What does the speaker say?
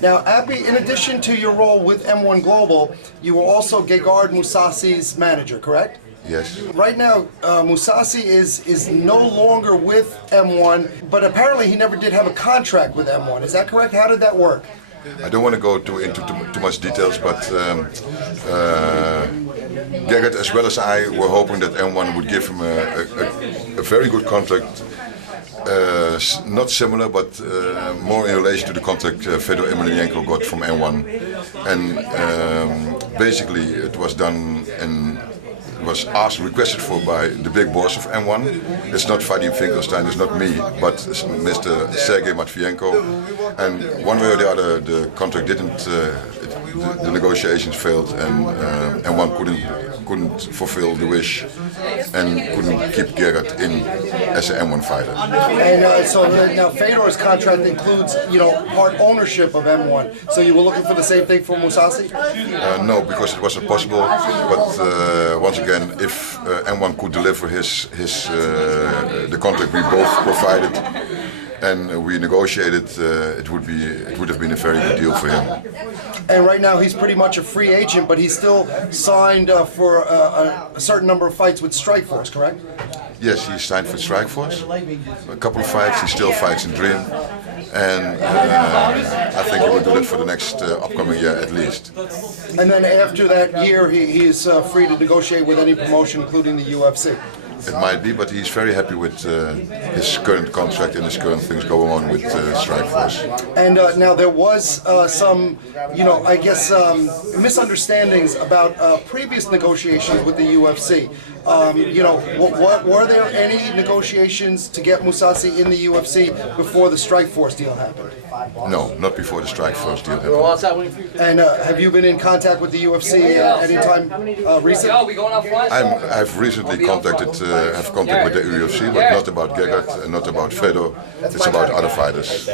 Now, Apy, in addition to your role with M1 Global, you were also Gegard Mousasi's manager, correct? Yes. Right now, Mousasi is no longer with M1, but apparently he never did have a contract with M1. Is that correct? How did that work? I don't want to go into too much details, but Gegard as well as I were hoping that M1 would give him a very good contract, not similar but more in relation to the contract Fedor Emelianenko got from M1. And basically it was done and was requested for by the big boss of M1. It's not Vadim Finkelstein, it's not me, but Mr. Sergei Matvienko. And one way or the other, the contract didn't. The negotiations failed, and M1 couldn't fulfill the wish, and couldn't keep Gegard in as an M1 fighter. And so now Fedor's contract includes, part ownership of M1. So you were looking for the same thing for Mousasi? No, because it wasn't possible. But once again, if M1 could deliver the contract we both provided, and we negotiated, it would have been a very good deal for him. And right now he's pretty much a free agent, but he's still signed for a certain number of fights with Strikeforce, correct? Yes, he's signed for Strikeforce. A couple of fights, he still fights in Dream. And I think he will do that for the next upcoming year at least. And then after that year, he is free to negotiate with any promotion, including the UFC. It might be, but he's very happy with his current contract and his current things going on with Strikeforce. And now there was some, misunderstandings about previous negotiations with the UFC. Were there any negotiations to get Mousasi in the UFC before the Strikeforce deal happened? No, not before the Strikeforce deal happened. And have you been in contact with the UFC anytime recently? I've recently have contact with the UFC, but not about Gegard and not about Fedor. It's about other fighters.